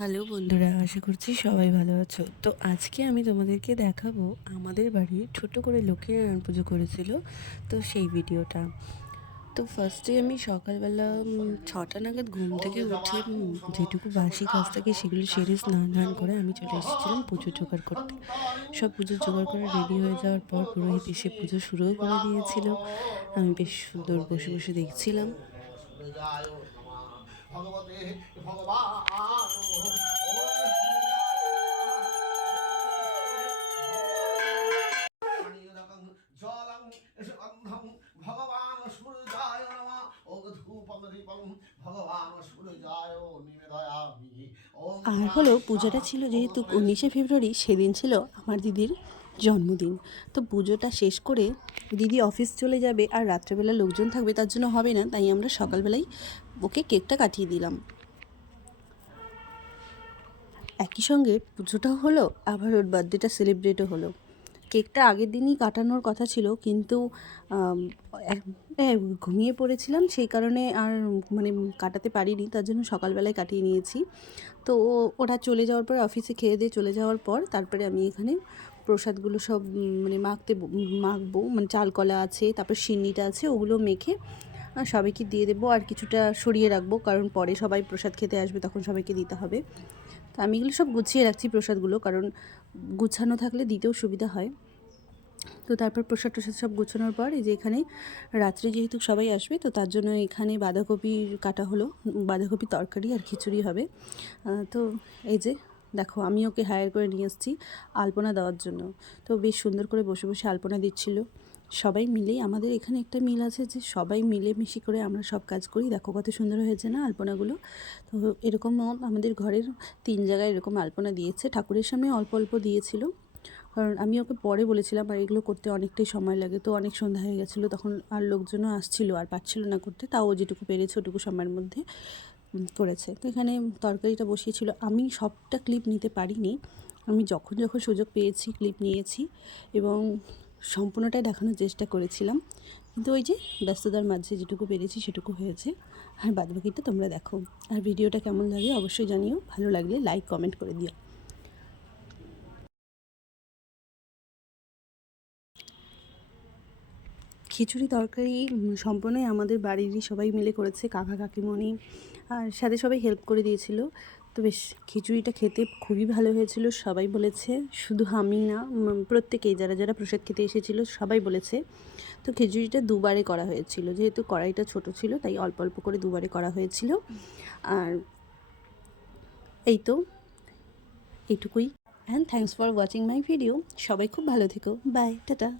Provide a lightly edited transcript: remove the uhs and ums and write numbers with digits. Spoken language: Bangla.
হ্যালো বন্ধুরা, আশা করছি সবাই ভালো আছো। তো আজকে আমি তোমাদেরকে দেখাবো আমাদের বাড়ি ছোট করে লক্ষ্মীনারায়ণ পুজো করেছিল, তো সেই ভিডিওটা। তো ফার্স্টে আমি সকালবেলা 6টা নাগাদ ঘুম থেকে উঠে যেটুকু বাসি কাজ থাকে সেগুলো সেরে স্নান ধান করে আমি চলে এসেছিলাম পুজো জোগাড় করতে। সব পুজো জোগাড় করে রেডি হয়ে যাওয়ার পর পুরোহিত এসে পুজো শুরুও করে দিয়েছিল। আমি বেশ সুন্দর বসে বসে দেখছিলাম। সূর্যায় নমঃ ভগবতে ভগবান জলং অন্ধং ভগবান সূর্যায় নমঃ ওগ ধূপং দীপং ভগবান সূর্যায় নিবেদয়ামি ওম আর হলো পুজোটা ছিল যেহেতু 19শে ফেব্রুয়ারি, সেদিন ছিল আমার দিদির জন্মদিন। তো পুজোটা শেষ করে দিদি অফিস চলে যাবে আর রাত্রেবেলা লোকজন থাকবে, তার জন্য হবে না, তাই আমরা সকালবেলাই ওকে কেকটা কাটিয়ে দিলাম। একই সঙ্গে পুজোটাও হলো, আবার ওর বার্থডেটা সেলিব্রেটও হলো। কেকটা আগের দিনই কাটানোর কথা ছিল, কিন্তু আম, ঘুমিয়ে পড়েছিলাম, সেই কারণে আর মানে কাটাতে পারিনি, তার জন্য সকালবেলায় কাটিয়ে নিয়েছি। তো ওরা চলে যাওয়ার পর, অফিসে খেয়ে দিয়ে চলে যাওয়ার পর, তারপরে আমি এখানে প্রসাদগুলো সব মানে মাখবো, মানে চাল কলা আছে, তারপর সিন্নিটা আছে, ওগুলো মেখে সবাইকে দিয়ে দেবো। আর কিছুটা সরিয়ে রাখবো, কারণ পরে সবাই প্রসাদ খেতে আসবে, তখন সবাইকে দিতে হবে। তো আমি এগুলো সব গুছিয়ে রাখছি প্রসাদগুলো, কারণ গুছানো থাকলে দিতেও সুবিধা হয়। তো তারপর প্রসাদ টসাদ সব গোছানোর পর এই যে এখানে রাত্রে যেহেতু সবাই আসবে, তো তার জন্য এখানে বাঁধাকপি কাটা হলো, বাঁধাকপি তরকারি আর খিচুড়ি হবে। তো এই যে দেখো, আমি ওকে হায়ার করে নিয়ে এসেছি আলপনা দেওয়ার জন্য। তো বেশ সুন্দর করে বসে বসে আলপনা দিচ্ছিল সবাই মিলেই। আমাদের এখানে একটা মিল আছে যে সবাই মিলেমিশে করে আমরা সব কাজ করি। দেখো কত সুন্দর হয়েছে না আলপনাগুলো। তো এরকমও আমাদের ঘরের 3 জায়গায় এরকম আলপনা দিয়েছে, ঠাকুরের সামনে অল্প অল্প দিয়েছিল, কারণ আমি ওকে পরে বলেছিলাম আর এগুলো করতে অনেকটাই সময় লাগে। তো অনেক সন্ধ্যা হয়ে গেছিলো তখন, আর লোকজনও আসছিলো আর পারছিল না করতে, তাও যেটুকু পেরেছে ওটুকু সময়ের মধ্যে করেছে। তো এখানে তরকারিটা বসিয়েছিল, আমি সবটা ক্লিপ নিতে পারিনি, আমি যখন যখন সুযোগ পেয়েছি ক্লিপ নিয়েছি এবং সম্পূর্ণটাই দেখানোর চেষ্টা করেছিলাম, কিন্তু ওই যে ব্যস্ততার মাঝে যেটুকু পেরেছি সেটুকু হয়েছে। আর বাদবাকিটা তোমরা দেখো। আর ভিডিওটা কেমন লাগে অবশ্যই জানিও, ভালো লাগলে লাইক কমেন্ট করে দিও। খিচুড়ি তরকারি সম্পূর্ণই আমাদের বাড়িরই সবাই মিলে করেছে, কাকা কাকিমণি আর সাথে সবাই হেল্প করে দিয়েছিল। তো বেশ খিচুড়িটা খেতে খুবই ভালো হয়েছিল, সবাই বলেছে, শুধু আমি না, প্রত্যেকেই যারা যারা প্রসাদ খেতে এসেছিলো সবাই বলেছে। তো খিচুড়িটা দুবারে করা হয়েছিল, যেহেতু কড়াইটা ছোট ছিল তাই অল্প অল্প করে দুবারে করা হয়েছিল। আর এই তো, এইটুকুই। And thanks for watching my video. সবাই খুব ভালো থেকো, বাই, টাটা।